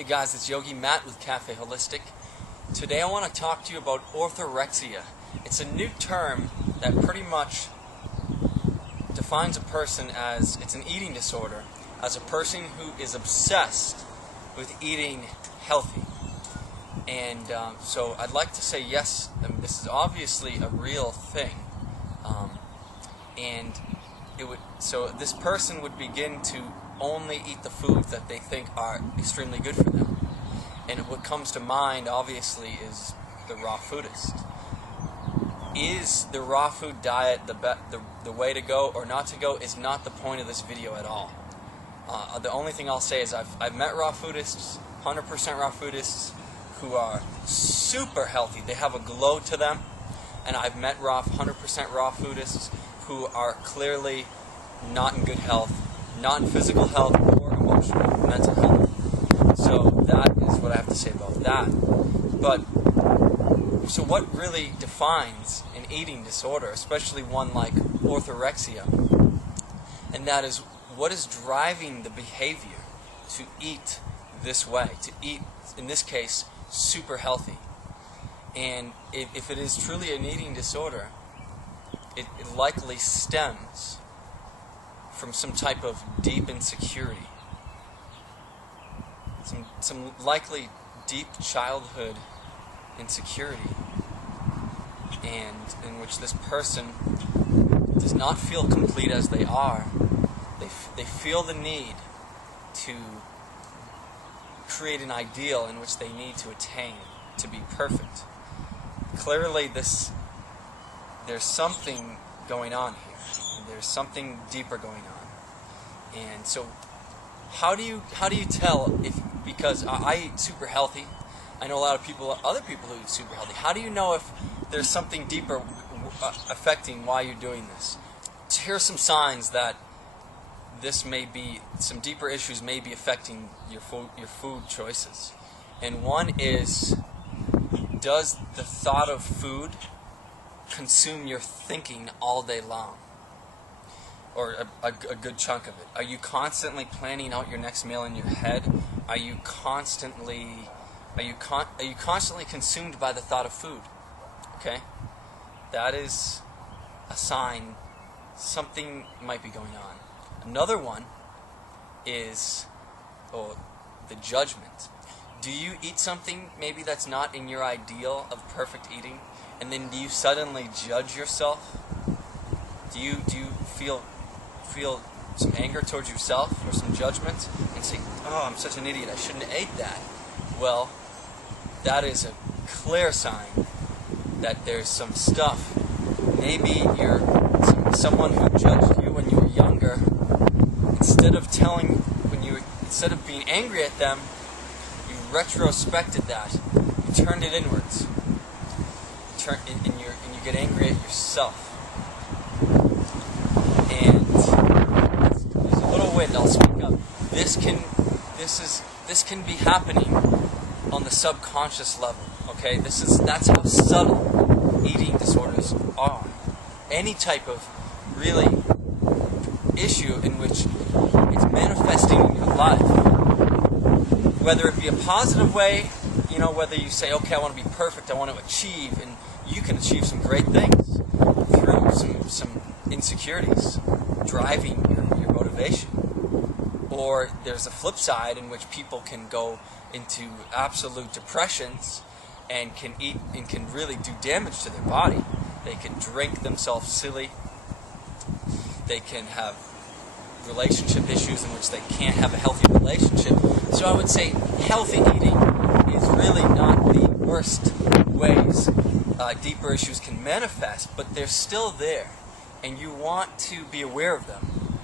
Hey guys, it's Yogi Matt with Cafe Holistic. Today I want to talk to you about orthorexia. It's a new term that pretty much defines a person as, it's an eating disorder, as a person who is obsessed with eating healthy. And so I'd like to say yes, this is obviously a real thing. So this person would begin to only eat the foods that they think are extremely good for them. And what comes to mind, obviously, is the raw foodist. Is the raw food diet the way to go or not to go is not the point of this video at all. The only thing I'll say is I've met raw foodists, 100% raw foodists, who are super healthy. They have a glow to them. And I've met 100% raw foodists who are clearly not in good health, not in physical health or emotional, mental health. So that is what I have to say about that. But, so what really defines an eating disorder, especially one like orthorexia? And that is, what is driving the behavior to eat this way, to eat, in this case, super healthy? And if it is truly an eating disorder, it likely stems from some type of deep insecurity, some likely deep childhood insecurity, and in which this person does not feel complete as they are. They feel the need to create an ideal in which they need to attain to be perfect. Clearly there's something going on here. There's something deeper going on. And so how do you tell if, because I eat super healthy, I know a lot of people, other people who eat super healthy, how do you know if there's something deeper affecting why you're doing this? So here are some signs that this may be, some deeper issues may be affecting your food choices. And one is, does the thought of food consume your thinking all day long? Or a good chunk of it? Are you constantly planning out your next meal in your head? Are you constantly consumed by the thought of food? Okay? That is a sign something might be going on. Another one is the judgment. Do you eat something maybe that's not in your ideal of perfect eating, and then do you suddenly judge yourself? Do you feel some anger towards yourself or some judgment and say, oh, I'm such an idiot, I shouldn't have ate that? Well, that is a clear sign that there's some stuff. Maybe you're someone who judged you when you were younger. Instead of being angry at them, you retrospected that. You turned it inwards. And you get angry at yourself. And there's a little wind, I'll speak up. This can be happening on the subconscious level. Okay? That's how subtle eating disorders are. Any type of really issue in which it's manifesting in your life, whether it be a positive way, whether you say, okay, I want to be perfect, I want to achieve, and you can achieve some great things through some insecurities driving your motivation. Or there's a flip side in which people can go into absolute depressions and can eat and can really do damage to their body. They can drink themselves silly. They can have relationship issues in which they can't have a healthy relationship. So I would say healthy eating is really not the worst ways deeper issues can manifest, but they're still there, and you want to be aware of them,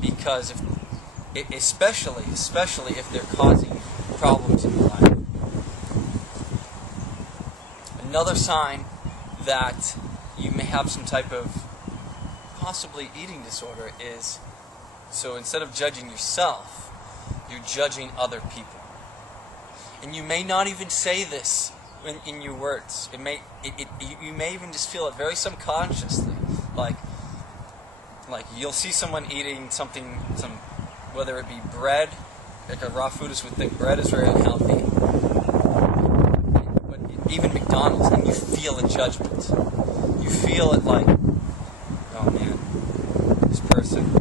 because especially if they're causing problems in your life. Another sign that you may have some type of possibly eating disorder is, so instead of judging yourself, you're judging other people. And you may not even say this in your words. You may even just feel it very subconsciously. Like you'll see someone eating something, whether it be bread like a raw foodist would think bread is very unhealthy. But even McDonald's, and you feel a judgment. You feel it like, oh man, this person,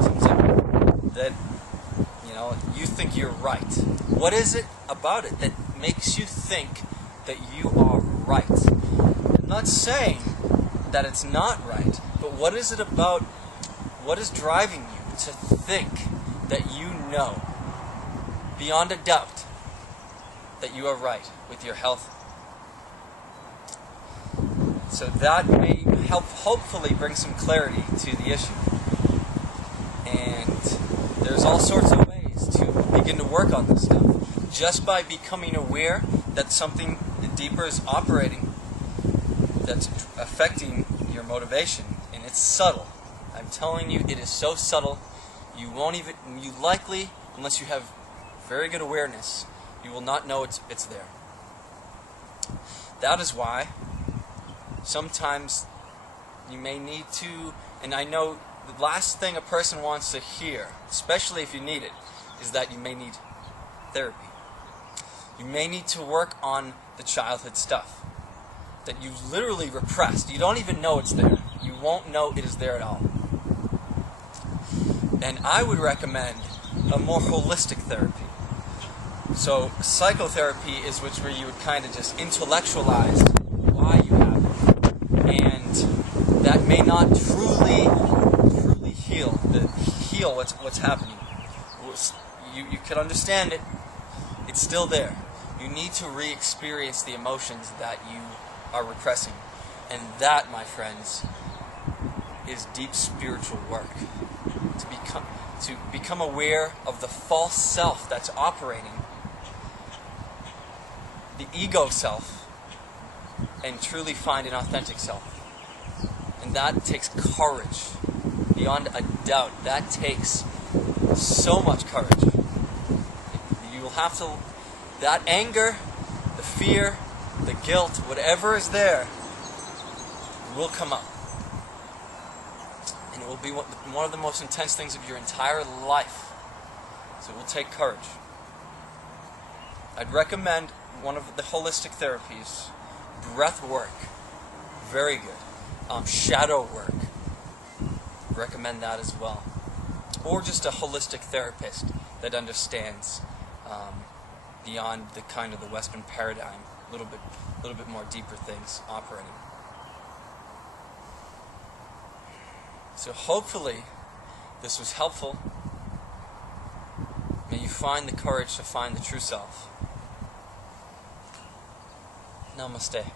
something that, you know, you think you're right. What is it about it that makes you think that you are right? I'm not saying that it's not right, but what is it about, what is driving you to think that you know, beyond a doubt, that you are right with your health? So that may help hopefully bring some clarity to the issue. And there's all sorts of ways to begin to work on this stuff. Just by becoming aware that something deeper is operating that's affecting your motivation, and it's subtle. I'm telling you, it is so subtle. You likely, unless you have very good awareness, you will not know it's there. That is why sometimes you may need to, and I know the last thing a person wants to hear, especially if you need it, is that you may need therapy. You may need to work on the childhood stuff that you've literally repressed. You don't even know it's there. You won't know it is there at all. And I would recommend a more holistic therapy. So psychotherapy is where you would kind of just intellectualize why you have it, and that may not truly heal what's happening. You could understand it. It's still there. You need to re-experience the emotions that you are repressing. And that, my friends, is deep spiritual work. To become aware of the false self that's operating, the ego self, and truly find an authentic self. And that takes courage. Beyond a doubt, that takes so much courage. You will have to, that anger, the fear, the guilt, whatever is there, will come up. And it will be one of the most intense things of your entire life. So it will take courage. I'd recommend one of the holistic therapies, breath work, very good. Shadow work, recommend that as well. Or just a holistic therapist that understands beyond the kind of the Western paradigm, a little bit more deeper things operating. So hopefully this was helpful. May you find the courage to find the true self. Namaste.